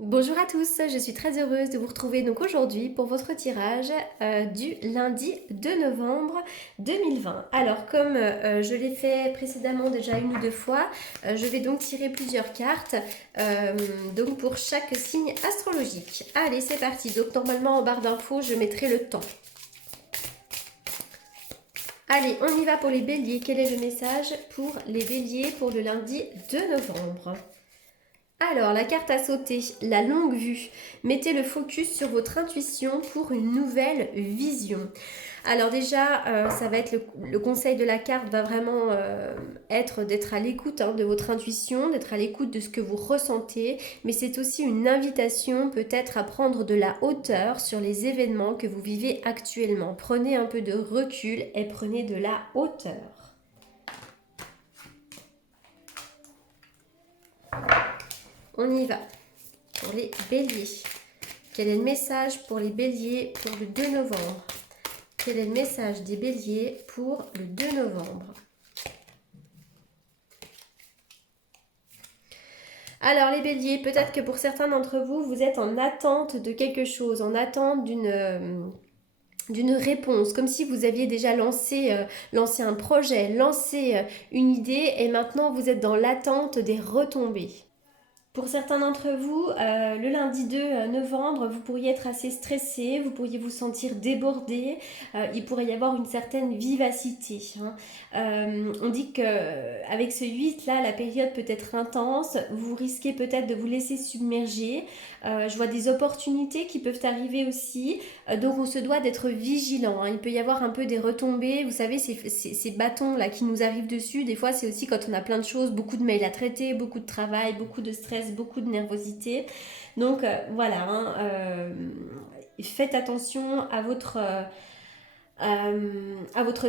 Bonjour à tous, je suis très heureuse de vous retrouver donc aujourd'hui pour votre tirage du lundi 2 novembre 2020. Alors comme je l'ai fait précédemment déjà une ou deux fois, je vais donc tirer plusieurs cartes donc pour chaque signe astrologique. Allez, c'est parti. Donc normalement en barre d'infos, je mettrai le temps. Allez, on y va pour les béliers. Quel est le message pour les béliers pour le lundi 2 novembre? Alors, la carte à sauter, la longue vue. Mettez le focus sur votre intuition pour une nouvelle vision. Alors déjà, ça va être le conseil de la carte va vraiment être d'être à l'écoute de votre intuition, d'être à l'écoute de ce que vous ressentez, mais c'est aussi une invitation peut-être à prendre de la hauteur sur les événements que vous vivez actuellement. Prenez un peu de recul et prenez de la hauteur. On y va pour les béliers. Quel est le message pour les béliers pour le 2 novembre? Quel est le message des béliers pour le 2 novembre? Alors les béliers, peut-être que pour certains d'entre vous, vous êtes en attente de quelque chose, en attente d'une réponse, comme si vous aviez déjà lancé un projet, lancé une idée et maintenant vous êtes dans l'attente des retombées. Pour certains d'entre vous, le lundi 2 novembre, vous pourriez être assez stressé, vous pourriez vous sentir débordé, il pourrait y avoir une certaine vivacité. On dit qu'avec ce 8 là, la période peut être intense, vous risquez peut-être de vous laisser submerger. Je vois des opportunités qui peuvent arriver aussi, donc on se doit d'être vigilant. Il peut y avoir un peu des retombées, vous savez, ces bâtons là qui nous arrivent dessus, des fois c'est aussi quand on a plein de choses, beaucoup de mails à traiter, beaucoup de travail, beaucoup de stress, beaucoup de nervosité. Donc voilà, faites attention à votre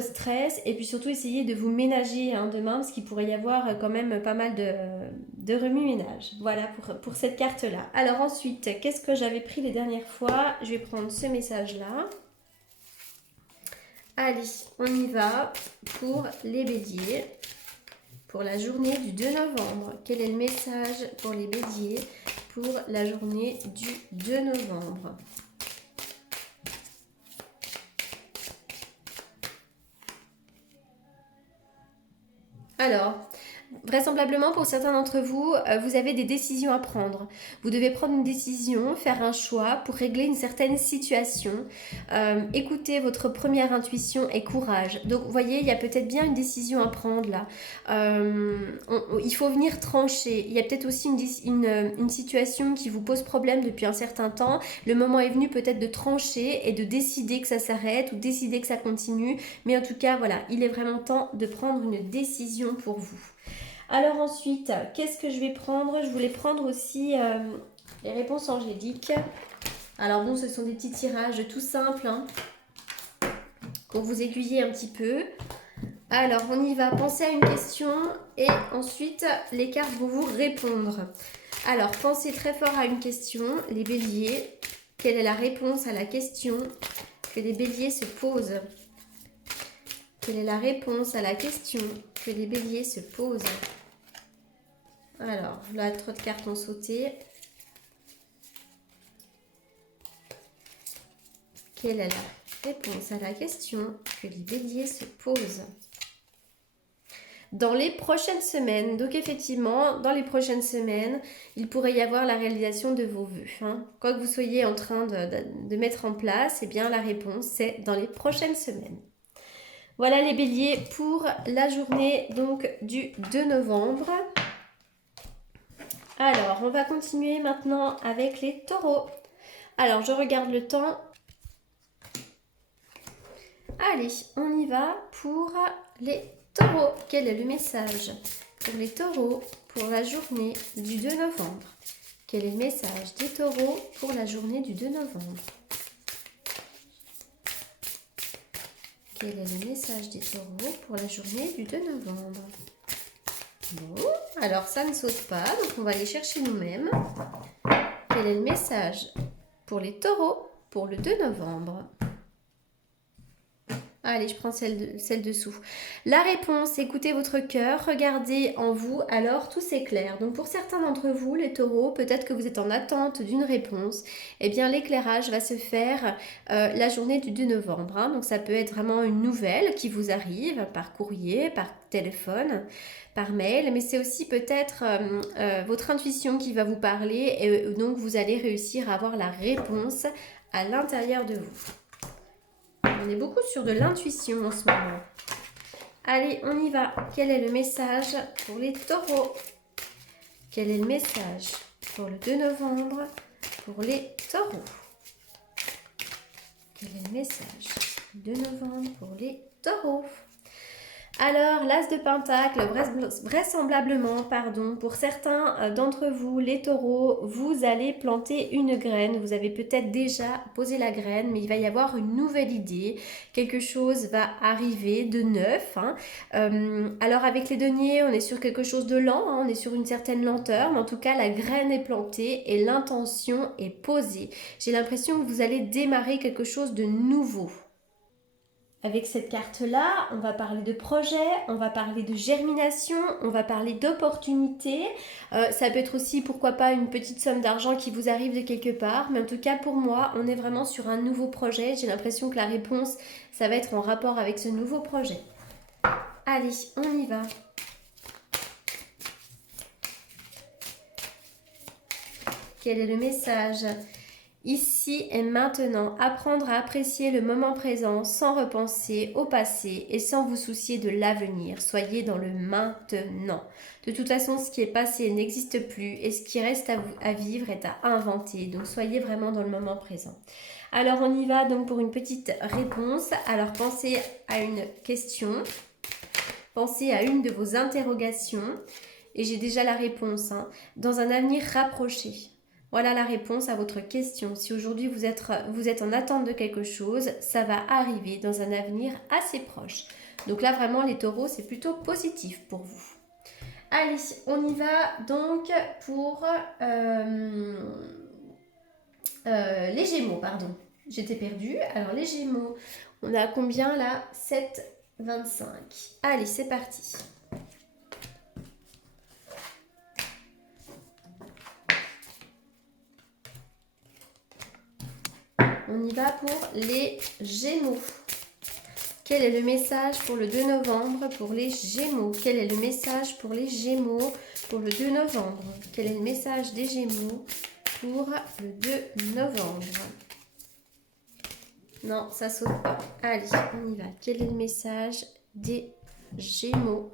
stress et puis surtout essayez de vous ménager demain parce qu'il pourrait y avoir quand même pas mal de remue-ménage. Voilà pour cette carte-là. Alors ensuite, qu'est-ce que j'avais pris les dernières fois? Je vais prendre ce message-là. Allez, on y va pour les béliers. Pour la journée du 2 novembre, quel est le message pour les béliers pour la journée du 2 novembre? Alors, vraisemblablement pour certains d'entre vous, vous avez des décisions à prendre. Vous devez prendre une décision, faire un choix pour régler une certaine situation. Écoutez votre première intuition et courage. Donc, vous voyez, il y a peut-être bien une décision à prendre là. Il faut venir trancher. Il y a peut-être aussi une situation qui vous pose problème depuis un certain temps. Le moment est venu peut-être de trancher et de décider que ça s'arrête ou décider que ça continue. Mais en tout cas, voilà, il est vraiment temps de prendre une décision pour vous. Alors ensuite, qu'est-ce que je vais prendre? Je voulais prendre aussi les réponses angéliques. Alors bon, ce sont des petits tirages tout simples pour vous aiguiller un petit peu. Alors on y va, pensez à une question et ensuite les cartes vont vous répondre. Alors pensez très fort à une question, les béliers. Quelle est la réponse à la question que les béliers se posent? Quelle est la réponse à la question que les béliers se posent? Alors, là, trop de cartes ont sauté. Quelle est la réponse à la question que les béliers se posent dans les prochaines semaines? Donc effectivement, dans les prochaines semaines, il pourrait y avoir la réalisation de vos vœux. Quoi que vous soyez en train de mettre en place, eh bien la réponse c'est dans les prochaines semaines. Voilà les béliers pour la journée donc du 2 novembre. Alors, on va continuer maintenant avec les taureaux. Alors, je regarde le temps. Allez, on y va pour les taureaux. Quel est le message pour les taureaux pour la journée du 2 novembre? Quel est le message des taureaux pour la journée du 2 novembre? Quel est le message des taureaux pour la journée du 2 novembre? Bon, alors ça ne saute pas, donc on va aller chercher nous-mêmes. Quel est le message pour les taureaux pour le 2 novembre? Allez, je prends celle dessous. La réponse, écoutez votre cœur, regardez en vous, alors tout s'éclaire. Donc pour certains d'entre vous, les taureaux, peut-être que vous êtes en attente d'une réponse. Eh bien, l'éclairage va se faire la journée du 2 novembre. Hein. Donc ça peut être vraiment une nouvelle qui vous arrive par courrier, par téléphone, par mail. Mais c'est aussi peut-être votre intuition qui va vous parler. Et donc vous allez réussir à avoir la réponse à l'intérieur de vous. On est beaucoup sur de l'intuition en ce moment. Allez, on y va. Quel est le message pour les taureaux? Quel est le message pour le 2 novembre pour les taureaux? Quel est le message 2 novembre pour les taureaux? Alors, l'as de pentacle, vraisemblablement, pour certains d'entre vous, les taureaux, vous allez planter une graine. Vous avez peut-être déjà posé la graine, mais il va y avoir une nouvelle idée. Quelque chose va arriver de neuf. Hein. Alors, avec les deniers, on est sur quelque chose de lent, hein, on est sur une certaine lenteur, mais en tout cas, la graine est plantée et l'intention est posée. J'ai l'impression que vous allez démarrer quelque chose de nouveau. Avec cette carte-là, on va parler de projet, on va parler de germination, on va parler d'opportunité. Ça peut être aussi, pourquoi pas, une petite somme d'argent qui vous arrive de quelque part. Mais en tout cas, pour moi, on est vraiment sur un nouveau projet. J'ai l'impression que la réponse, ça va être en rapport avec ce nouveau projet. Allez, on y va. Quel est le message ? Ici et maintenant, apprendre à apprécier le moment présent sans repenser au passé et sans vous soucier de l'avenir. Soyez dans le maintenant. De toute façon, ce qui est passé n'existe plus et ce qui reste à vivre est à inventer. Donc, soyez vraiment dans le moment présent. Alors, on y va donc pour une petite réponse. Alors, pensez à une question. Pensez à une de vos interrogations. Et j'ai déjà la réponse. Hein. Dans un avenir rapproché. Voilà la réponse à votre question. Si aujourd'hui vous êtes en attente de quelque chose, ça va arriver dans un avenir assez proche. Donc là vraiment les taureaux c'est plutôt positif pour vous. Allez, on y va donc pour les Gémeaux, pardon. J'étais perdue. Alors les Gémeaux, on a combien là? 7, 25. Allez, c'est parti. On y va pour les Gémeaux. Quel est le message pour le 2 novembre pour les Gémeaux? Quel est le message pour les Gémeaux pour le 2 novembre? Quel est le message des Gémeaux pour le 2 novembre? Non, ça saute pas. Allez, on y va. Quel est le message des Gémeaux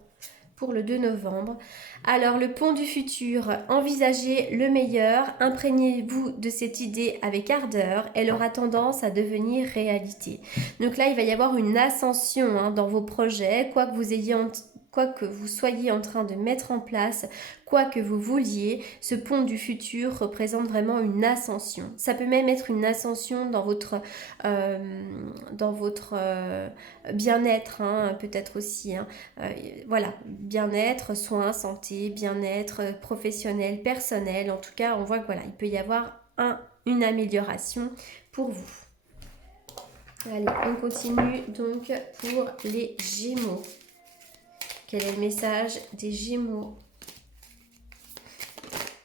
pour le 2 novembre? Alors, le pont du futur, envisagez le meilleur, imprégnez-vous de cette idée avec ardeur, elle aura tendance à devenir réalité. Donc là, il va y avoir une ascension dans vos projets, quoi que vous soyez en train de mettre en place, quoi que vous vouliez, ce pont du futur représente vraiment une ascension. Ça peut même être une ascension dans votre bien-être, peut-être aussi. Voilà, bien-être, soins, santé, bien-être professionnel, personnel. En tout cas, on voit que voilà, il peut y avoir une amélioration pour vous. Allez, on continue donc pour les Gémeaux. Quel est le message des Gémeaux?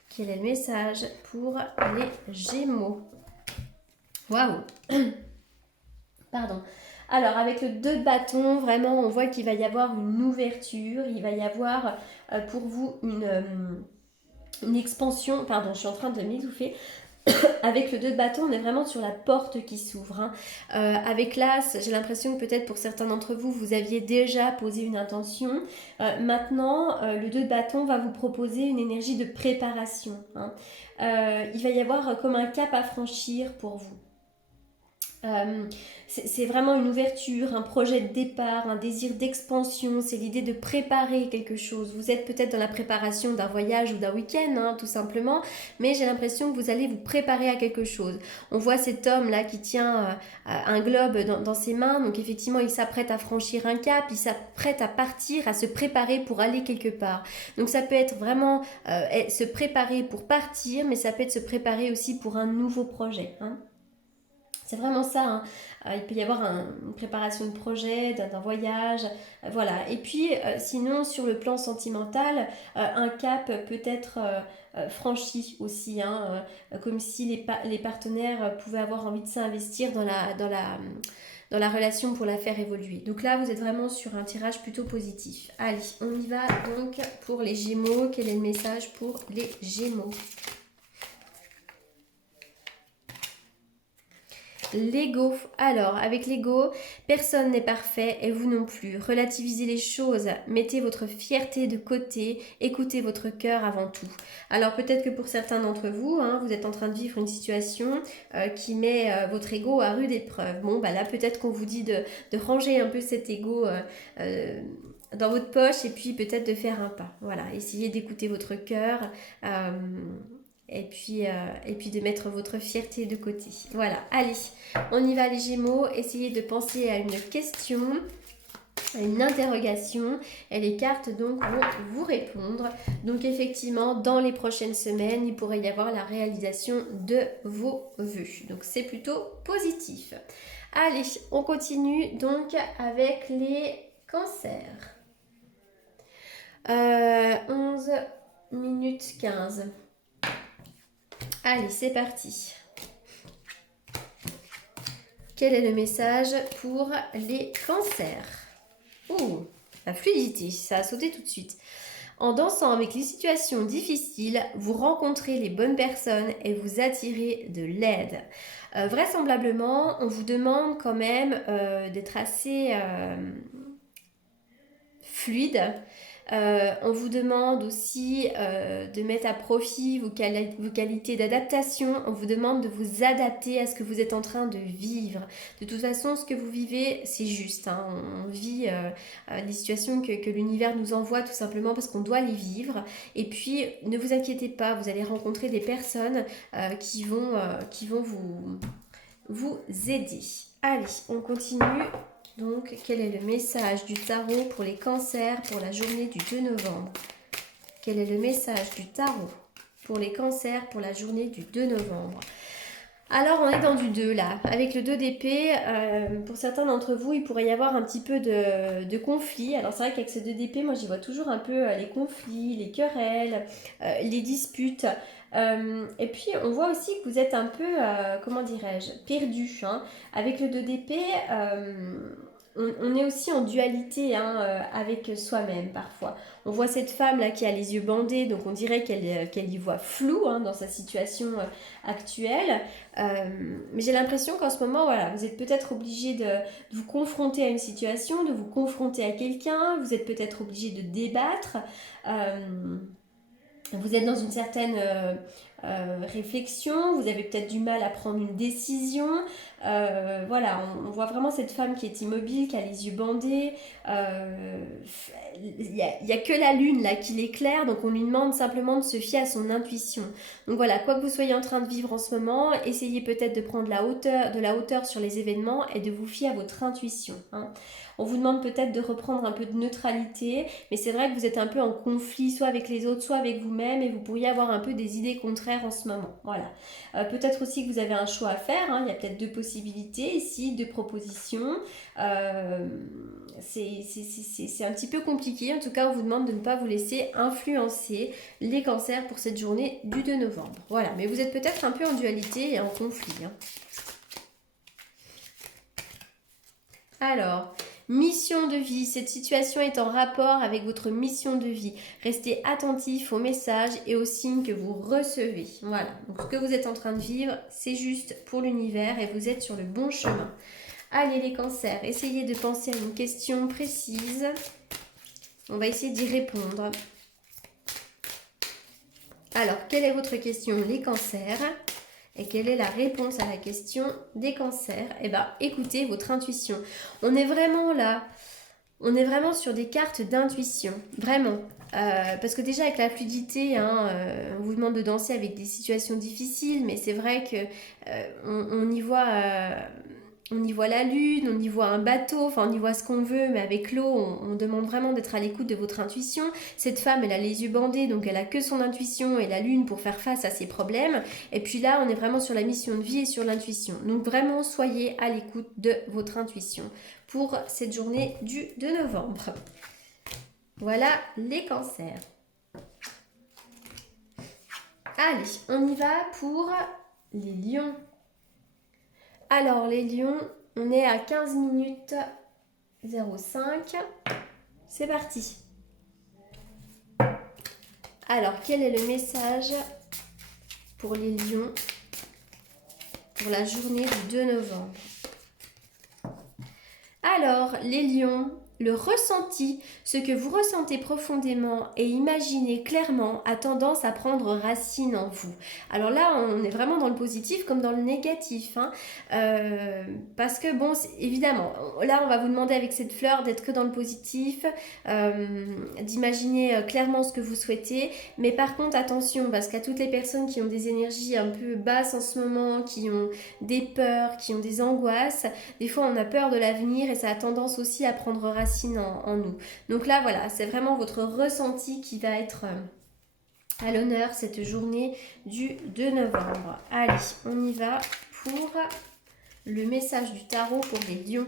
Quel est le message pour les Gémeaux? Waouh! Pardon. Alors, avec le 2 de bâton, vraiment, on voit qu'il va y avoir une ouverture. Il va y avoir pour vous une expansion. Pardon, je suis en train de m'étouffer. Avec le 2 de bâton, on est vraiment sur la porte qui s'ouvre. Avec l'As, j'ai l'impression que peut-être pour certains d'entre vous, vous aviez déjà posé une intention. Maintenant, le 2 de bâton va vous proposer une énergie de préparation. Il va y avoir comme un cap à franchir pour vous. C'est vraiment une ouverture, un projet de départ, un désir d'expansion, c'est l'idée de préparer quelque chose. Vous êtes peut-être dans la préparation d'un voyage ou d'un week-end, tout simplement, mais j'ai l'impression que vous allez vous préparer à quelque chose. On voit cet homme-là qui tient un globe dans ses mains, donc effectivement il s'apprête à franchir un cap, il s'apprête à partir, à se préparer pour aller quelque part. Donc ça peut être vraiment se préparer pour partir, mais ça peut être se préparer aussi pour un nouveau projet. C'est vraiment ça, hein. Il peut y avoir une préparation de projet, d'un voyage, voilà. Et puis, sinon, sur le plan sentimental, un cap peut être franchi aussi, hein, comme si les partenaires pouvaient avoir envie de s'investir dans la relation pour la faire évoluer. Donc là, vous êtes vraiment sur un tirage plutôt positif. Allez, on y va donc pour les Gémeaux. Quel est le message pour les Gémeaux? L'ego. Alors, avec l'ego, personne n'est parfait et vous non plus. Relativisez les choses, mettez votre fierté de côté, écoutez votre cœur avant tout. Alors, peut-être que pour certains d'entre vous, hein, vous êtes en train de vivre une situation qui met votre ego à rude épreuve. Bon, bah là, peut-être qu'on vous dit de ranger un peu cet ego dans votre poche et puis peut-être de faire un pas. Voilà, essayez d'écouter votre cœur. Euh, et puis de mettre votre fierté de côté. Voilà, allez, on y va les Gémeaux. Essayez de penser à une question, à une interrogation, et les cartes donc vont vous répondre. Donc effectivement, dans les prochaines semaines, il pourrait y avoir la réalisation de vos vœux. Donc c'est plutôt positif. Allez, on continue donc avec les cancers. 11 minutes 15. Allez, c'est parti. Quel est le message pour les cancers? Oh, la fluidité, ça a sauté tout de suite. En dansant avec les situations difficiles, vous rencontrez les bonnes personnes et vous attirez de l'aide. Vraisemblablement, on vous demande quand même d'être assez fluide. On vous demande aussi de mettre à profit vos qualités d'adaptation. On vous demande de vous adapter à ce que vous êtes en train de vivre. De toute façon, ce que vous vivez, c'est juste, hein. On vit les situations que l'univers nous envoie tout simplement parce qu'on doit les vivre. Et puis, ne vous inquiétez pas, vous allez rencontrer des personnes qui vont vous aider. Allez, on continue. Donc, quel est le message du tarot pour les cancers pour la journée du 2 novembre? Quel est le message du tarot pour les cancers pour la journée du 2 novembre? Alors, on est dans du 2 là. Avec le 2 d'épée, pour certains d'entre vous, il pourrait y avoir un petit peu de conflit. Alors, c'est vrai qu'avec ce 2 d'épée, moi, j'y vois toujours un peu les conflits, les querelles, les disputes. Et puis, on voit aussi que vous êtes un peu, comment dirais-je, perdu, hein. Avec le 2 d'épée, on est aussi en dualité, hein, avec soi-même parfois. On voit cette femme là qui a les yeux bandés, donc on dirait qu'elle y voit flou, hein, dans sa situation actuelle. Mais j'ai l'impression qu'en ce moment, voilà, vous êtes peut-être obligé de vous confronter à une situation, de vous confronter à quelqu'un, vous êtes peut-être obligé de débattre. Vous êtes dans une certaine réflexion, vous avez peut-être du mal à prendre une décision. Voilà, on voit vraiment cette femme qui est immobile, qui a les yeux bandés. Il n'y a que la lune là qui l'éclaire, donc on lui demande simplement de se fier à son intuition. Donc voilà, quoi que vous soyez en train de vivre en ce moment, essayez peut-être de prendre de la hauteur sur les événements et de vous fier à votre intuition, hein. On vous demande peut-être de reprendre un peu de neutralité, mais c'est vrai que vous êtes un peu en conflit, soit avec les autres, soit avec vous-même, et vous pourriez avoir un peu des idées contraires en ce moment. Voilà. Peut-être aussi que vous avez un choix à faire, hein. Il y a peut-être deux possibilités ici, deux propositions. C'est un petit peu compliqué. En tout cas, on vous demande de ne pas vous laisser influencer les cancers pour cette journée du 2 novembre. Voilà, mais vous êtes peut-être un peu en dualité et en conflit, hein. Alors, mission de vie, cette situation est en rapport avec votre mission de vie. Restez attentif aux messages et aux signes que vous recevez. Voilà, donc ce que vous êtes en train de vivre, c'est juste pour l'univers et vous êtes sur le bon chemin. Allez les cancers, essayez de penser à une question précise. On va essayer d'y répondre. Alors, quelle est votre question, les cancers ? Et quelle est la réponse à la question des cancers? Eh bien, écoutez votre intuition. On est vraiment là. On est vraiment sur des cartes d'intuition. Vraiment. Parce que déjà, avec la fluidité, hein, on vous demande de danser avec des situations difficiles, mais c'est vrai que on y voit on y voit la lune, on y voit un bateau, enfin on y voit ce qu'on veut, mais avec l'eau, on demande vraiment d'être à l'écoute de votre intuition. Cette femme, elle a les yeux bandés, donc elle a que son intuition et la lune pour faire face à ses problèmes. Et puis là, on est vraiment sur la mission de vie et sur l'intuition. Donc vraiment, soyez à l'écoute de votre intuition pour cette journée du 2 novembre. Voilà les cancers. Allez, on y va pour les lions. Alors, les lions, on est à 15 minutes 05. C'est parti. Alors, quel est le message pour les lions pour la journée du 2 novembre? Alors, les lions, le ressenti, ce que vous ressentez profondément et imaginez clairement a tendance à prendre racine en vous. Alors là, on est vraiment dans le positif comme dans le négatif. Parce que bon, évidemment, là, on va vous demander avec cette fleur d'être que dans le positif, d'imaginer clairement ce que vous souhaitez. Mais par contre, attention, parce qu'à toutes les personnes qui ont des énergies un peu basses en ce moment, qui ont des peurs, qui ont des angoisses, des fois, on a peur de l'avenir et ça a tendance aussi à prendre racine en nous. Donc là, voilà, c'est vraiment votre ressenti qui va être à l'honneur cette journée du 2 novembre. Allez, on y va pour le message du tarot pour les lions.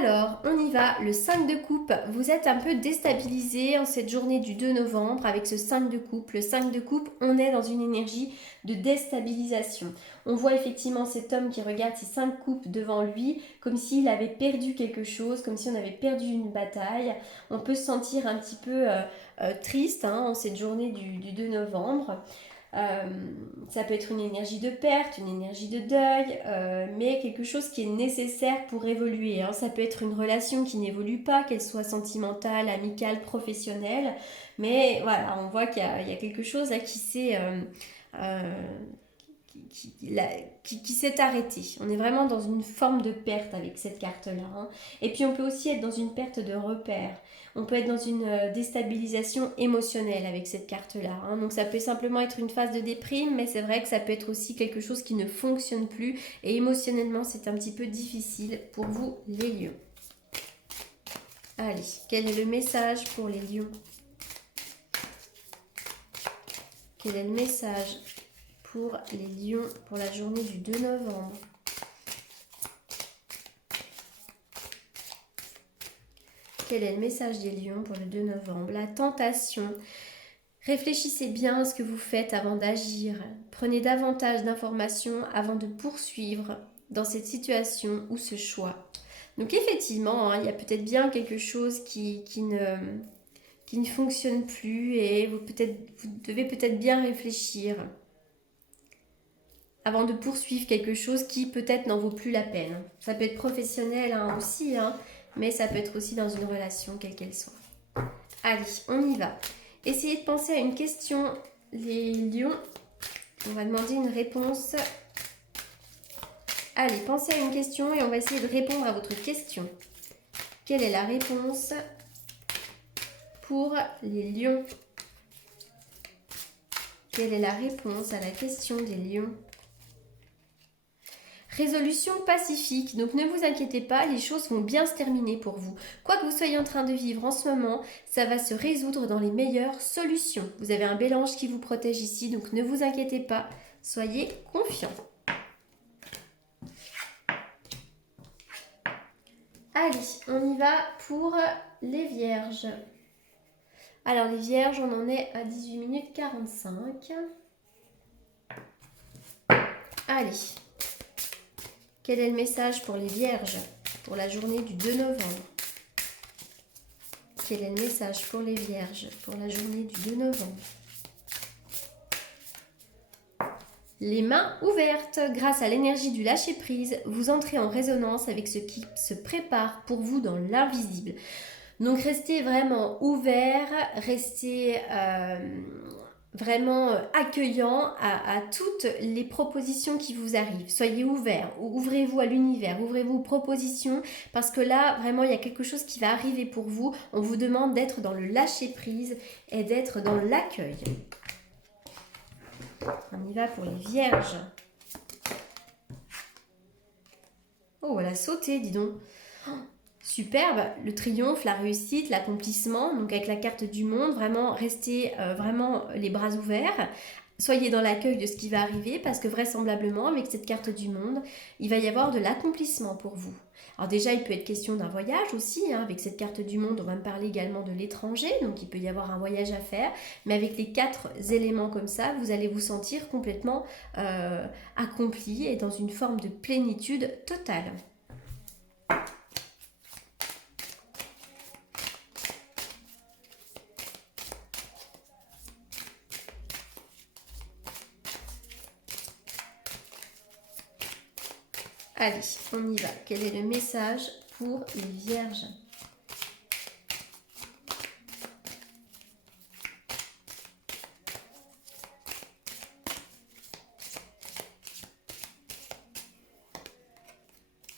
Alors, on y va, le 5 de coupe. Vous êtes un peu déstabilisé en cette journée du 2 novembre avec ce 5 de coupe. Le 5 de coupe, on est dans une énergie de déstabilisation. On voit effectivement cet homme qui regarde ces 5 coupes devant lui comme s'il avait perdu quelque chose, comme si on avait perdu une bataille. On peut se sentir un petit peu triste en cette journée du 2 novembre. Ça peut être une énergie de perte, une énergie de deuil, mais quelque chose qui est nécessaire pour évoluer. Ça peut être une relation qui n'évolue pas, qu'elle soit sentimentale, amicale, professionnelle, mais voilà, on voit qu'il y a quelque chose là qui s'est qui s'est arrêté. On est vraiment dans une forme de perte avec cette carte-là. Et puis on peut aussi être dans une perte de repères. On peut être dans une déstabilisation émotionnelle avec cette carte-là. Donc ça peut simplement être une phase de déprime, mais c'est vrai que ça peut être aussi quelque chose qui ne fonctionne plus. Et émotionnellement, c'est un petit peu difficile pour vous, les lions. Allez, quel est le message pour les lions? Quel est le message pour les lions pour la journée du 2 novembre? Quel est le message des lions pour le 2 novembre? La tentation. Réfléchissez bien à ce que vous faites avant d'agir. Prenez davantage d'informations avant de poursuivre dans cette situation ou ce choix. Donc effectivement, il y a peut-être bien quelque chose qui ne fonctionne plus et vous devez peut-être bien réfléchir avant de poursuivre quelque chose qui peut-être n'en vaut plus la peine. Ça peut être professionnel aussi, mais ça peut être aussi dans une relation, quelle qu'elle soit. Allez, on y va. Essayez de penser à une question, les lions. On va demander une réponse. Allez, pensez à une question et on va essayer de répondre à votre question. Quelle est la réponse pour les lions? Quelle est la réponse à la question des lions? Résolution pacifique, donc ne vous inquiétez pas, les choses vont bien se terminer pour vous. Quoi que vous soyez en train de vivre en ce moment, ça va se résoudre dans les meilleures solutions. Vous avez un bel ange qui vous protège ici, donc ne vous inquiétez pas, soyez confiants. Allez, on y va pour les vierges. Alors les vierges, on en est à 18 minutes 45. Allez. Quel est le message pour les vierges pour la journée du 2 novembre? Quel est le message pour les vierges pour la journée du 2 novembre? Les mains ouvertes, grâce à l'énergie du lâcher-prise, vous entrez en résonance avec ce qui se prépare pour vous dans l'invisible. Donc restez vraiment ouverts, restez vraiment accueillant à toutes les propositions qui vous arrivent. Soyez ouverts, ouvrez-vous à l'univers, ouvrez-vous aux propositions, parce que là, vraiment, il y a quelque chose qui va arriver pour vous. On vous demande d'être dans le lâcher-prise et d'être dans l'accueil. On y va pour les vierges. elle a sauté, dis donc. Oh, superbe, le triomphe, la réussite, l'accomplissement. Donc avec la carte du monde, vraiment restez vraiment les bras ouverts. Soyez dans l'accueil de ce qui va arriver parce que vraisemblablement, avec cette carte du monde, il va y avoir de l'accomplissement pour vous. Alors déjà, il peut être question d'un voyage aussi. Hein. Avec cette carte du monde, on va me parler également de l'étranger. Donc il peut y avoir un voyage à faire. Mais avec les 4 éléments comme ça, vous allez vous sentir complètement accompli et dans une forme de plénitude totale. Allez, on y va. Quel est le message pour les vierges ?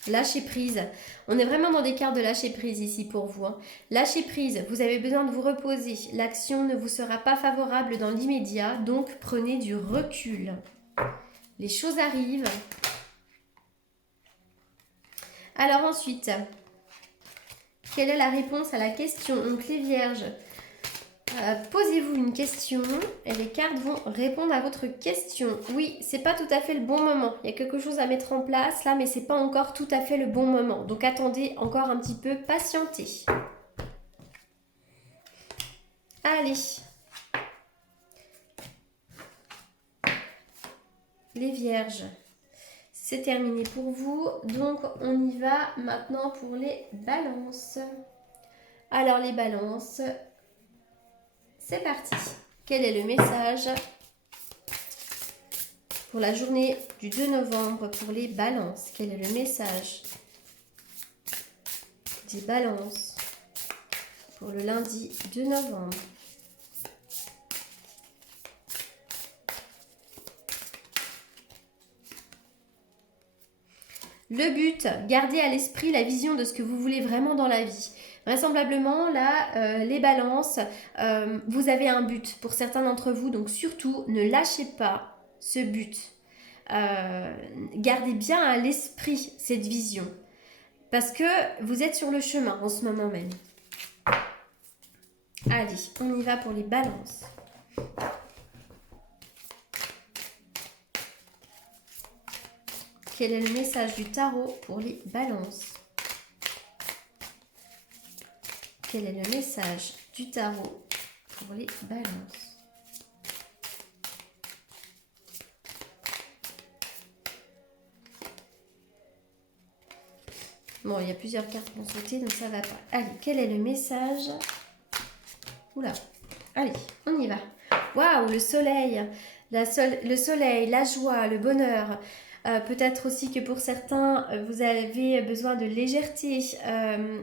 Lâcher prise. On est vraiment dans des cartes de lâcher prise ici pour vous. Hein. Lâcher prise, vous avez besoin de vous reposer. L'action ne vous sera pas favorable dans l'immédiat, donc prenez du recul. Les choses arrivent. Alors ensuite, quelle est la réponse à la question? Donc les vierges, posez-vous une question et les cartes vont répondre à votre question. Oui, c'est pas tout à fait le bon moment. Il y a quelque chose à mettre en place là, mais c'est pas encore tout à fait le bon moment. Donc attendez encore un petit peu, patientez. Allez. Les vierges. C'est terminé pour vous, donc on y va maintenant pour les balances. Alors les balances, c'est parti. Quel est le message pour la journée du 2 novembre pour les balances? Quel est le message des balances pour le lundi 2 novembre? Le but, gardez à l'esprit la vision de ce que vous voulez vraiment dans la vie. Vraisemblablement, là, les balances, vous avez un but pour certains d'entre vous. Donc surtout, ne lâchez pas ce but. Gardez bien à l'esprit cette vision. Parce que vous êtes sur le chemin en ce moment même. Allez, on y va pour les balances. Quel est le message du tarot pour les balances? Quel est le message du tarot pour les balances? Bon, il y a plusieurs cartes qui vont sauter, donc ça va pas. Allez, quel est le message? Oula, allez, on y va. Waouh, le soleil, le soleil, la joie, le bonheur. Peut-être aussi que pour certains, vous avez besoin de légèreté.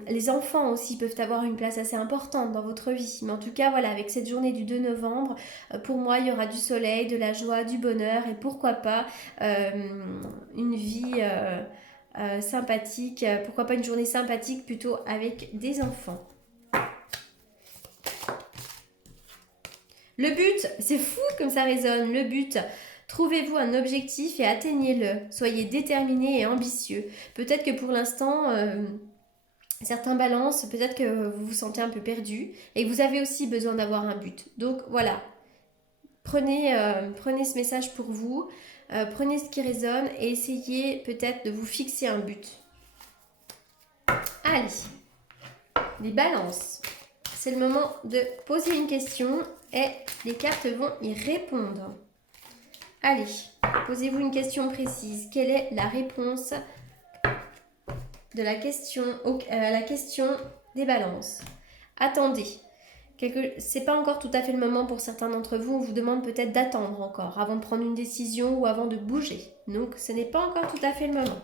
Les enfants aussi peuvent avoir une place assez importante dans votre vie. Mais en tout cas, voilà, avec cette journée du 2 novembre, pour moi, il y aura du soleil, de la joie, du bonheur et pourquoi pas une vie sympathique. Pourquoi pas une journée sympathique plutôt avec des enfants. Le but, c'est fou comme ça résonne, le but. Trouvez-vous un objectif et atteignez-le. Soyez déterminé et ambitieux. Peut-être que pour l'instant, certains balances, peut-être que vous vous sentez un peu perdu et que vous avez aussi besoin d'avoir un but. Donc voilà, prenez ce message pour vous, prenez ce qui résonne et essayez peut-être de vous fixer un but. Allez, les balances. C'est le moment de poser une question et les cartes vont y répondre. Allez, posez-vous une question précise. Quelle est la réponse de la question, à la question des balances? Attendez. C'est pas encore tout à fait le moment pour certains d'entre vous. On vous demande peut-être d'attendre encore avant de prendre une décision ou avant de bouger. Donc, ce n'est pas encore tout à fait le moment.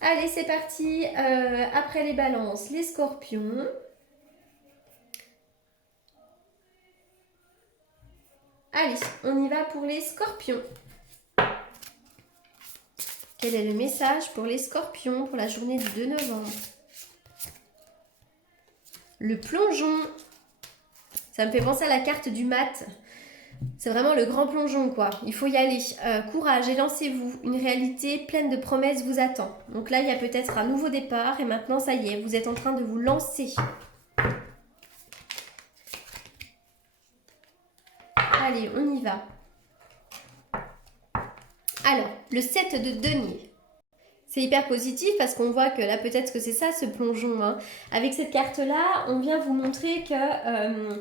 Allez, c'est parti. Après les balances, les scorpions. Allez, on y va pour les scorpions. Quel est le message pour les scorpions pour la journée du 2 novembre? Le plongeon. Ça me fait penser à la carte du mat. C'est vraiment le grand plongeon, quoi. Il faut y aller. Courage et lancez-vous. Une réalité pleine de promesses vous attend. Donc là, il y a peut-être un nouveau départ et maintenant, ça y est, vous êtes en train de vous lancer. Allez, on y va. Alors, le 7 de denier. C'est hyper positif parce qu'on voit que là, peut-être que c'est ça ce plongeon, hein. Avec cette carte-là, on vient vous montrer que...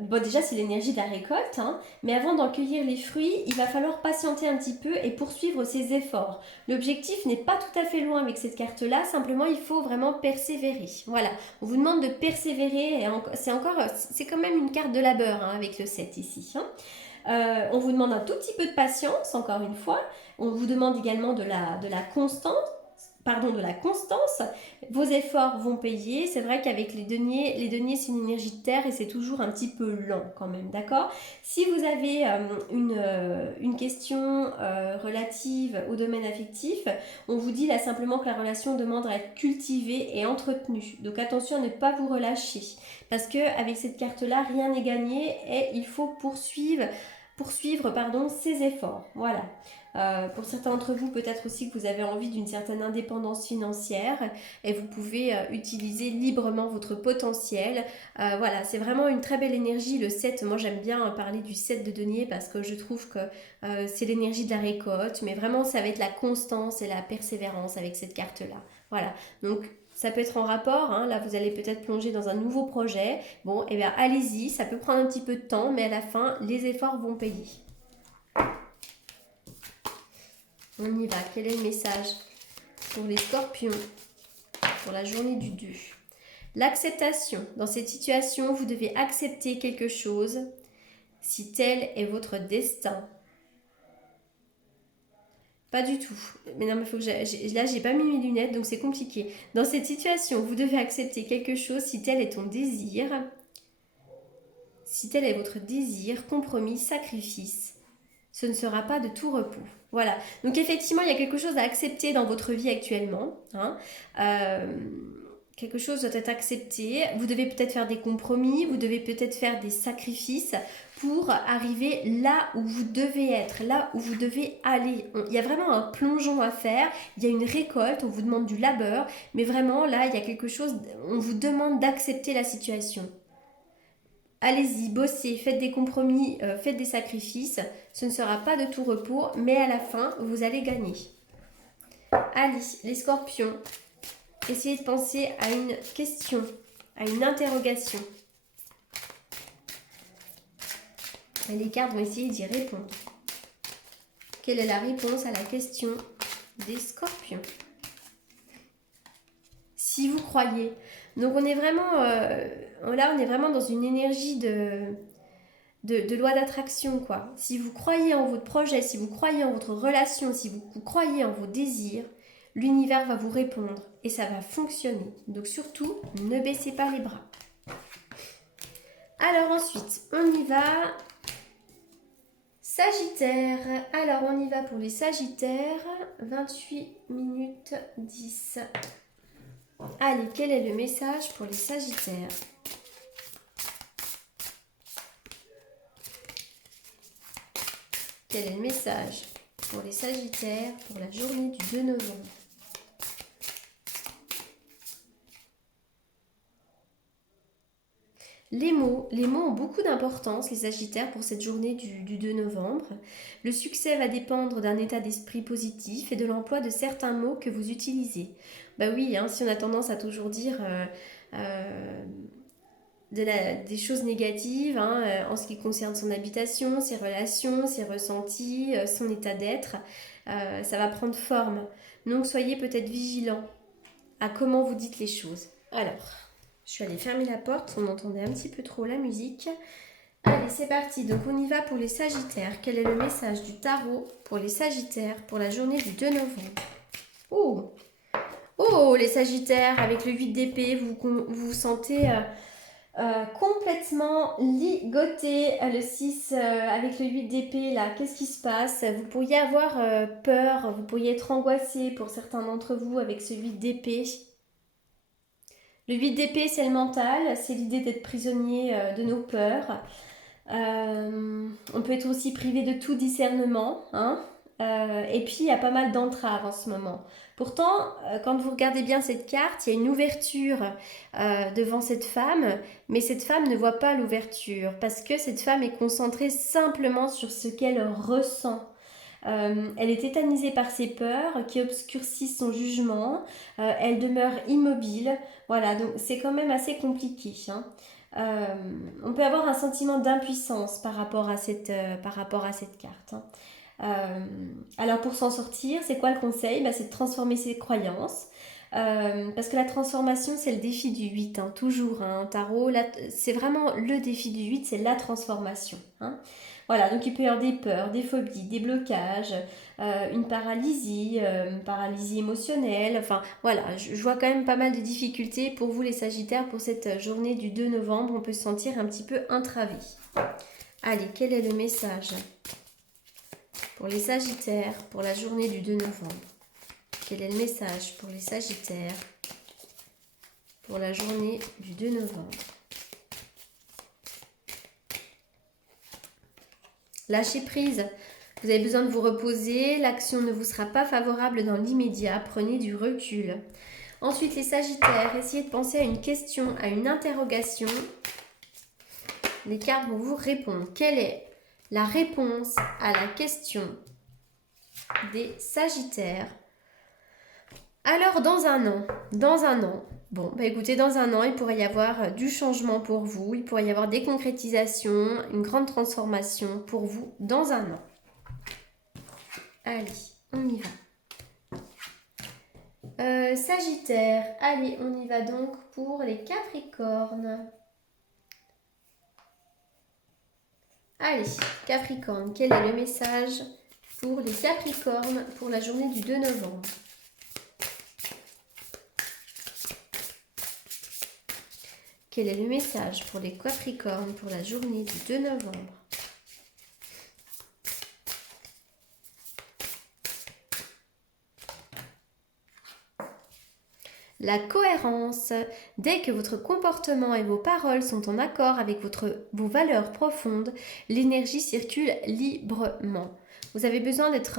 bon, déjà, c'est l'énergie de la récolte, hein, mais avant d'en cueillir les fruits, il va falloir patienter un petit peu et poursuivre ses efforts. L'objectif n'est pas tout à fait loin avec cette carte-là, simplement il faut vraiment persévérer. Voilà, on vous demande de persévérer, et c'est quand même une carte de labeur, hein, avec le 7 ici, hein. On vous demande un tout petit peu de patience, encore une fois. On vous demande également de la constance. De la constance. Vos efforts vont payer. C'est vrai qu'avec les deniers c'est une énergie de terre et c'est toujours un petit peu lent quand même, d'accord? Si vous avez une question relative au domaine affectif, on vous dit là simplement que la relation demande à être cultivée et entretenue. Donc attention à ne pas vous relâcher parce qu'avec cette carte-là, rien n'est gagné et il faut poursuivre ses efforts. Voilà. Pour certains d'entre vous, peut-être aussi que vous avez envie d'une certaine indépendance financière et vous pouvez utiliser librement votre potentiel. Voilà, c'est vraiment une très belle énergie, le 7. Moi, j'aime bien parler du 7 de denier parce que je trouve que c'est l'énergie de la récolte, mais vraiment, ça va être la constance et la persévérance avec cette carte-là. Voilà, donc ça peut être en rapport, hein. Là vous allez peut-être plonger dans un nouveau projet. Bon, et bien allez-y, ça peut prendre un petit peu de temps, mais à la fin, les efforts vont payer. On y va, quel est le message pour les scorpions pour la journée du 2? L'acceptation. Dans cette situation, vous devez accepter quelque chose si tel est votre destin. Pas du tout. Mais non, mais faut que là, j'ai pas mis mes lunettes, donc c'est compliqué. Dans cette situation, vous devez accepter quelque chose si tel est ton désir. Si tel est votre désir, compromis, sacrifice, ce ne sera pas de tout repos. Voilà. Donc effectivement, il y a quelque chose à accepter dans votre vie actuellement, hein. Quelque chose doit être accepté. Vous devez peut-être faire des compromis, vous devez peut-être faire des sacrifices pour arriver là où vous devez être, là où vous devez aller. Il y a vraiment un plongeon à faire, il y a une récolte, on vous demande du labeur, mais vraiment là, il y a quelque chose, on vous demande d'accepter la situation. Allez-y, bossez, faites des compromis, faites des sacrifices. Ce ne sera pas de tout repos, mais à la fin, vous allez gagner. Allez, les scorpions, essayez de penser à une question, à une interrogation. Et les cartes vont essayer d'y répondre. Quelle est la réponse à la question des scorpions? Si vous croyez. Donc on est vraiment, là on est vraiment dans une énergie de loi d'attraction, quoi. Si vous croyez en votre projet, si vous croyez en votre relation, si vous croyez en vos désirs, l'univers va vous répondre et ça va fonctionner. Donc surtout, ne baissez pas les bras. Alors ensuite, on y va. Sagittaire. Alors on y va pour les Sagittaires. 28 minutes 10. Allez, quel est le message pour les Sagittaires? Quel est le message pour les Sagittaires pour la journée du 2 novembre? Les mots ont beaucoup d'importance, les Sagittaires, pour cette journée du 2 novembre. Le succès va dépendre d'un état d'esprit positif et de l'emploi de certains mots que vous utilisez. Bah oui, hein, si on a tendance à toujours dire des choses négatives, hein, en ce qui concerne son habitation, ses relations, ses ressentis, son état d'être, ça va prendre forme. Donc soyez peut-être vigilants à comment vous dites les choses. Alors, je suis allée fermer la porte, on entendait un petit peu trop la musique. Allez, c'est parti. Donc on y va pour les Sagittaires. Quel est le message du tarot pour les Sagittaires pour la journée du 2 novembre? Oh, les Sagittaires, avec le 8 d'épée, vous vous sentez complètement ligoté. Le 6 avec le 8 d'épée, là, qu'est-ce qui se passe? Vous pourriez avoir peur, vous pourriez être angoissé pour certains d'entre vous avec ce 8 d'épée. Le 8 d'épée, c'est le mental, c'est l'idée d'être prisonnier de nos peurs. On peut être aussi privé de tout discernement, hein. Et puis il y a pas mal d'entraves en ce moment. Pourtant, quand vous regardez bien cette carte, il y a une ouverture devant cette femme, mais cette femme ne voit pas l'ouverture parce que cette femme est concentrée simplement sur ce qu'elle ressent. Elle est tétanisée par ses peurs qui obscurcissent son jugement. Elle demeure immobile. Voilà, donc c'est quand même assez compliqué, hein. On peut avoir un sentiment d'impuissance par rapport à cette carte, hein. Alors pour s'en sortir, c'est quoi le conseil? C'est de transformer ses croyances. Parce que la transformation, c'est le défi du 8, hein, toujours, hein, tarot. C'est vraiment le défi du 8, c'est la transformation, hein. Voilà, donc il peut y avoir des peurs, des phobies, des blocages, une paralysie émotionnelle. Enfin, voilà, je vois quand même pas mal de difficultés pour vous les Sagittaires pour cette journée du 2 novembre. On peut se sentir un petit peu entravé. Allez, quel est le message pour les Sagittaires pour la journée du 2 novembre? Quel est le message pour les Sagittaires pour la journée du 2 novembre? Lâchez prise. Vous avez besoin de vous reposer. L'action ne vous sera pas favorable dans l'immédiat. Prenez du recul. Ensuite, les Sagittaires, essayez de penser à une question, à une interrogation. Les cartes vont vous répondre. Quelle est la réponse à la question des Sagittaires? Alors, dans un an, bon, écoutez, dans un an, il pourrait y avoir du changement pour vous, il pourrait y avoir des concrétisations, une grande transformation pour vous dans un an. Allez, on y va. Sagittaire, allez, on y va donc pour les Capricornes. Allez, Capricorne, quel est le message pour les Capricornes pour la journée du 2 novembre? Quel est le message pour les Capricornes pour la journée du 2 novembre? La cohérence. Dès que votre comportement et vos paroles sont en accord avec vos valeurs profondes, l'énergie circule librement. Vous avez besoin d'être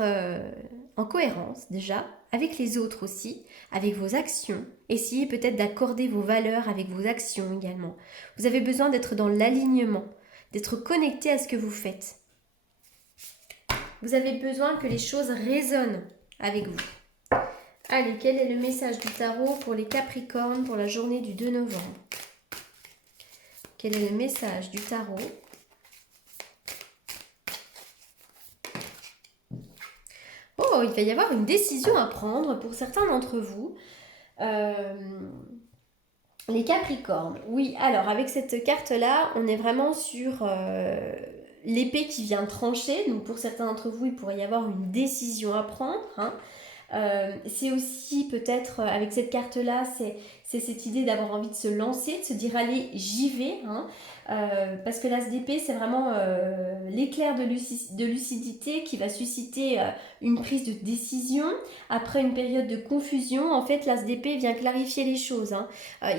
en cohérence déjà, avec les autres aussi, avec vos actions. Essayez peut-être d'accorder vos valeurs avec vos actions également. Vous avez besoin d'être dans l'alignement, d'être connecté à ce que vous faites. Vous avez besoin que les choses résonnent avec vous. Allez, quel est le message du tarot pour les Capricornes pour la journée du 2 novembre? Quel est le message du tarot? Oh, il va y avoir une décision à prendre pour certains d'entre vous. Les Capricornes. Oui, alors avec cette carte-là, on est vraiment sur l'épée qui vient trancher. Donc pour certains d'entre vous, il pourrait y avoir une décision à prendre, hein. C'est aussi peut-être avec cette carte là, c'est cette idée d'avoir envie de se lancer, de se dire allez j'y vais, hein. Parce que l'as d'épée c'est vraiment l'éclair de lucidité qui va susciter une prise de décision après une période de confusion. En fait l'as d'épée vient clarifier les choses, hein.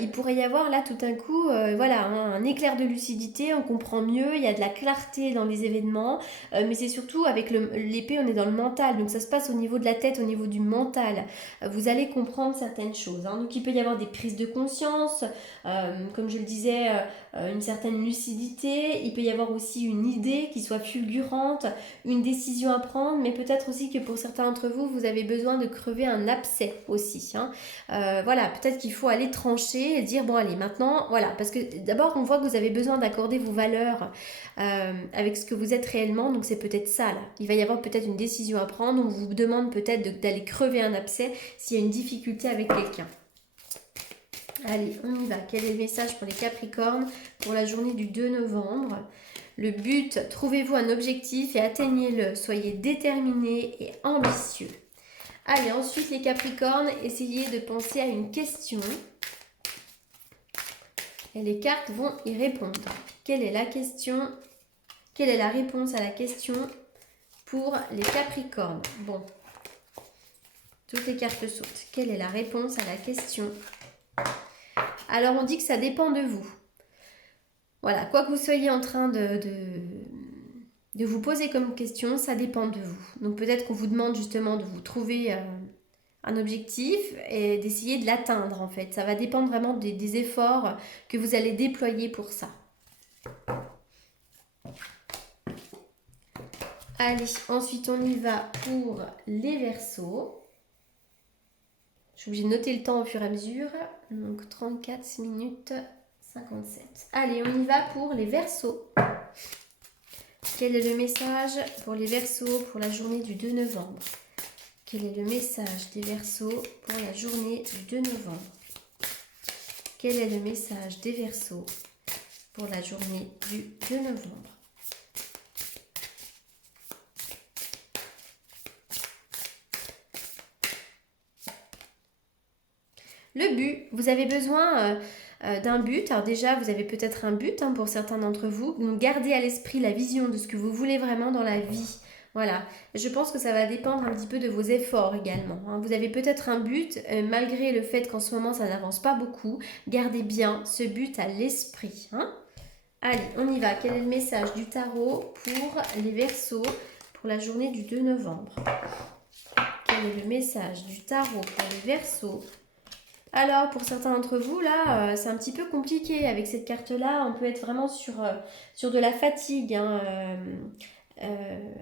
Il pourrait y avoir là tout d'un coup voilà, hein, un éclair de lucidité, on comprend mieux, il y a de la clarté dans les événements, mais c'est surtout avec l'épée on est dans le mental, donc ça se passe au niveau de la tête, au niveau du mental. Vous allez comprendre certaines choses, hein. Donc il peut y avoir des prises de conscience, comme je le disais, une certaine lucidité. Il peut y avoir aussi une idée qui soit fulgurante, une décision à prendre, mais peut-être aussi que pour certains d'entre vous, vous avez besoin de crever un abcès aussi, hein. Voilà, peut-être qu'il faut aller trancher et dire bon allez maintenant, voilà, parce que d'abord on voit que vous avez besoin d'accorder vos valeurs avec ce que vous êtes réellement, donc c'est peut-être ça là. Il va y avoir peut-être une décision à prendre, on vous demande peut-être d'aller crever un abcès s'il y a une difficulté avec quelqu'un. Allez, on y va. Quel est le message pour les Capricornes pour la journée du 2 novembre? Le but, trouvez-vous un objectif et atteignez-le. Soyez déterminés et ambitieux. Allez, ensuite les Capricornes, essayez de penser à une question. Et les cartes vont y répondre. Quelle est la question? Quelle est la réponse à la question pour les Capricornes? Bon, toutes les cartes sautent. Quelle est la réponse à la question? Alors on dit que ça dépend de vous. Voilà, quoi que vous soyez en train de vous poser comme question, ça dépend de vous. Donc peut-être qu'on vous demande justement de vous trouver un objectif et d'essayer de l'atteindre en fait. Ça va dépendre vraiment des efforts que vous allez déployer pour ça. Allez, ensuite on y va pour les Verseaux. Je suis obligée de noter le temps au fur et à mesure. Donc 34 minutes 57. Allez, on y va pour les Verseaux. Quel est le message pour les Verseaux pour la journée du 2 novembre? Quel est le message des Verseaux pour la journée du 2 novembre? Quel est le message des Verseaux pour la journée du 2 novembre? Le but, vous avez besoin d'un but. Alors déjà, vous avez peut-être un but pour certains d'entre vous. Donc gardez à l'esprit la vision de ce que vous voulez vraiment dans la vie. Voilà, je pense que ça va dépendre un petit peu de vos efforts également. Vous avez peut-être un but, malgré le fait qu'en ce moment ça n'avance pas beaucoup. Gardez bien ce but à l'esprit. Allez, on y va. Quel est le message du tarot pour les Verseaux pour la journée du 2 novembre? Quel est le message du tarot pour les Verseaux? Alors, pour certains d'entre vous, là, c'est un petit peu compliqué avec cette carte-là. On peut être vraiment sur de la fatigue,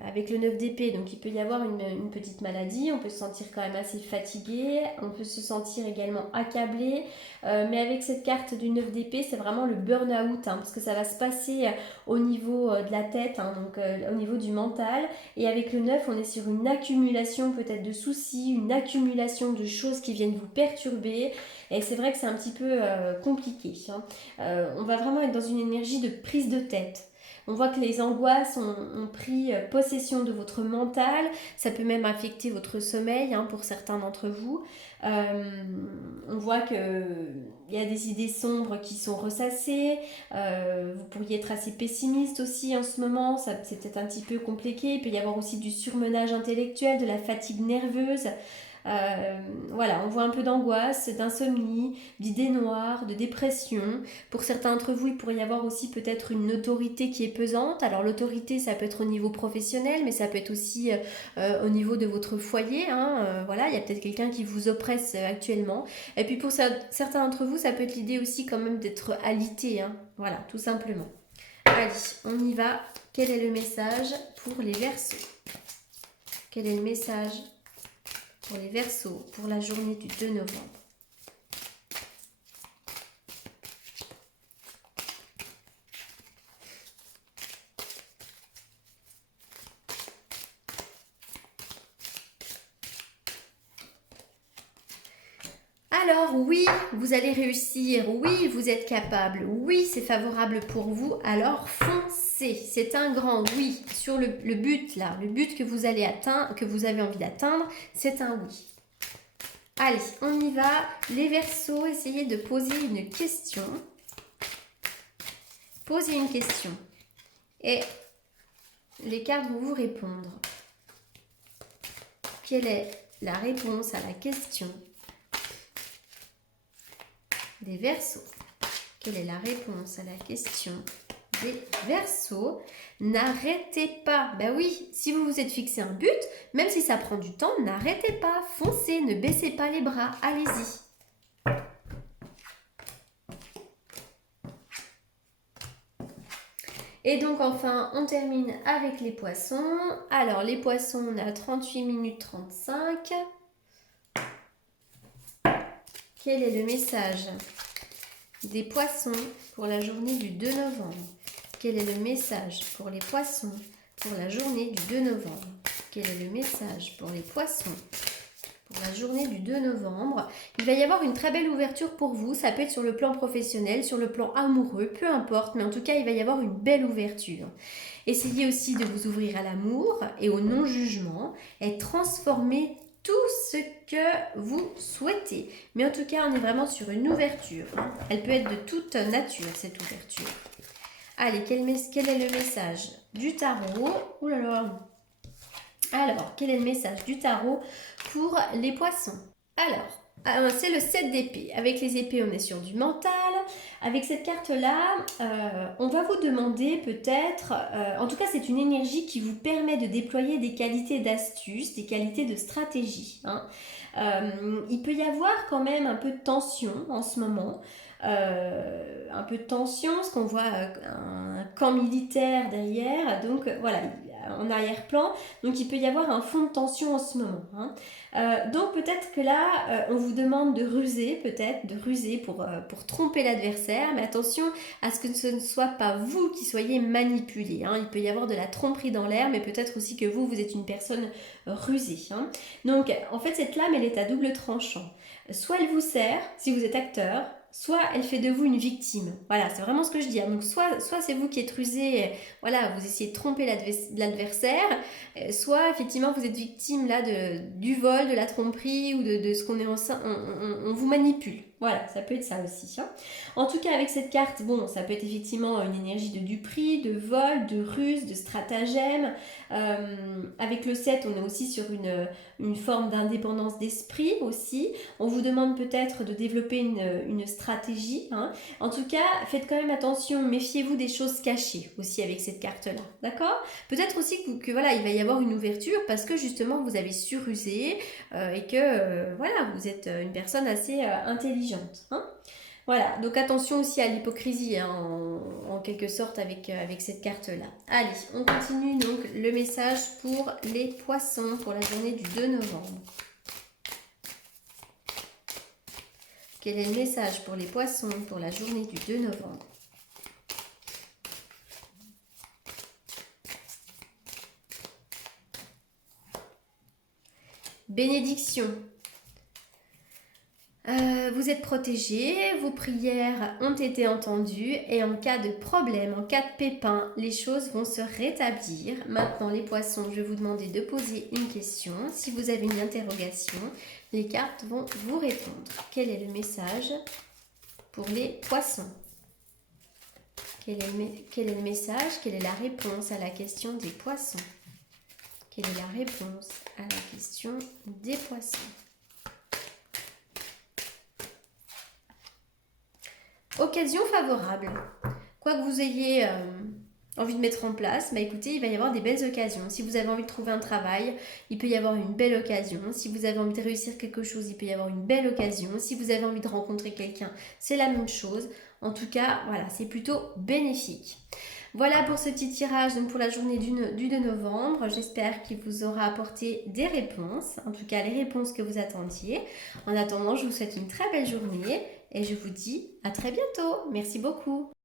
avec le 9 d'épée. Donc, il peut y avoir une petite maladie. On peut se sentir quand même assez fatigué. On peut se sentir également accablé. Mais avec cette carte du 9 d'épée, c'est vraiment le burn-out, parce que ça va se passer au niveau de la tête, donc au niveau du mental. Et avec le 9, on est sur une accumulation peut-être de soucis, une accumulation de choses qui viennent vous perturber. Et c'est vrai que c'est un petit peu compliqué. On va vraiment être dans une énergie de prise de tête. On voit que les angoisses ont pris possession de votre mental. Ça peut même affecter votre sommeil pour certains d'entre vous. On voit qu'il y a des idées sombres qui sont ressassées. Vous pourriez être assez pessimiste aussi en ce moment. C'est peut-être un petit peu compliqué. Il peut y avoir aussi du surmenage intellectuel, de la fatigue nerveuse. Voilà, on voit un peu d'angoisse, d'insomnie, d'idées noires, de dépression. Pour certains d'entre vous, il pourrait y avoir aussi peut-être une autorité qui est pesante. Alors l'autorité, ça peut être au niveau professionnel, mais ça peut être aussi au niveau de votre foyer. Voilà, il y a peut-être quelqu'un qui vous oppresse actuellement. Et puis pour certains d'entre vous, ça peut être l'idée aussi quand même d'être alité. Voilà, tout simplement. Allez, on y va. Quel est le message pour les Verseaux? Quel est le message pour les Verseaux pour la journée du 2 novembre? Alors oui, vous allez réussir, oui, vous êtes capable, oui, c'est favorable pour vous, alors foncez. C'est un grand oui sur le but là, le but que vous allez atteindre, que vous avez envie d'atteindre, c'est un oui. Allez, on y va. Les Verseaux, essayez de poser une question. Posez une question et les cartes vont vous répondre. Quelle est la réponse à la question des Verseaux? Quelle est la réponse à la question des Verseaux? N'arrêtez pas. Ben oui, si vous vous êtes fixé un but, même si ça prend du temps, n'arrêtez pas. Foncez, ne baissez pas les bras. Allez-y. Et donc enfin, on termine avec les Poissons. Alors les Poissons, on est à 38 minutes 35. Quel est le message des Poissons pour la journée du 2 novembre? Quel est le message pour les Poissons pour la journée du 2 novembre? Quel est le message pour les Poissons pour la journée du 2 novembre? Il va y avoir une très belle ouverture pour vous. Ça peut être sur le plan professionnel, sur le plan amoureux, peu importe. Mais en tout cas, il va y avoir une belle ouverture. Essayez aussi de vous ouvrir à l'amour et au non-jugement et transformer tout ce que vous souhaitez. Mais en tout cas, on est vraiment sur une ouverture. Elle peut être de toute nature, cette ouverture. Allez, quel est le message du tarot? Ouh là là. Alors, quel est le message du tarot pour les Poissons? Alors, c'est le 7 d'épée. Avec les épées, on est sur du mental. avec cette carte-là, on va vous demander peut-être, en tout cas c'est une énergie qui vous permet de déployer des qualités d'astuce, des qualités de stratégie. Hein. Il peut y avoir quand même un peu de tension en ce moment. Un peu de tension, parce qu'on voit un camp militaire derrière, donc voilà, en arrière-plan, donc il peut y avoir un fond de tension en ce moment. Hein. Donc peut-être que là, on vous demande de ruser, peut-être, de ruser pour tromper l'adversaire, mais attention à ce que ce ne soit pas vous qui soyez manipulé. Hein. Il peut y avoir de la tromperie dans l'air, mais peut-être aussi que vous êtes une personne rusée. Hein. Donc en fait, cette lame, elle est à double tranchant. Soit elle vous sert, si vous êtes acteur, soit elle fait de vous une victime. Voilà, c'est vraiment ce que je dis. Donc soit c'est vous qui êtes rusé, voilà, vous essayez de tromper l'adversaire, soit effectivement vous êtes victime là du vol, de la tromperie ou de ce qu'on est on vous manipule. Voilà, ça peut être ça aussi. Hein. En tout cas, avec cette carte, bon, ça peut être effectivement une énergie de duperie, de vol, de ruse, de stratagème. Avec le 7, on est aussi sur une forme d'indépendance d'esprit aussi. On vous demande peut-être de développer une stratégie. Hein. En tout cas, faites quand même attention, méfiez-vous des choses cachées aussi avec cette carte-là. D'accord ? Peut-être aussi que voilà, il va y avoir une ouverture parce que justement vous avez surusé et que voilà, vous êtes une personne assez intelligente. Hein. Voilà, donc attention aussi à l'hypocrisie hein, en quelque sorte avec cette carte-là. Allez, on continue donc le message pour les poissons pour la journée du 2 novembre. Quel est le message pour les poissons pour la journée du 2 novembre? Bénédiction. Vous êtes protégés, vos prières ont été entendues et en cas de problème, en cas de pépin, les choses vont se rétablir. Maintenant les poissons, je vais vous demander de poser une question. Si vous avez une interrogation, les cartes vont vous répondre. Quel est le message pour les poissons? Quel est le message? Quelle est la réponse à la question des poissons? Quelle est la réponse à la question des poissons? Occasion favorable. Quoi que vous ayez envie de mettre en place, bah écoutez, il va y avoir des belles occasions. Si vous avez envie de trouver un travail, il peut y avoir une belle occasion. Si vous avez envie de réussir quelque chose, il peut y avoir une belle occasion. Si vous avez envie de rencontrer quelqu'un, c'est la même chose. En tout cas, voilà, c'est plutôt bénéfique. Voilà pour ce petit tirage donc pour la journée du 2 novembre. J'espère qu'il vous aura apporté des réponses, en tout cas les réponses que vous attendiez. En attendant, je vous souhaite une très belle journée et je vous dis à très bientôt. Merci beaucoup.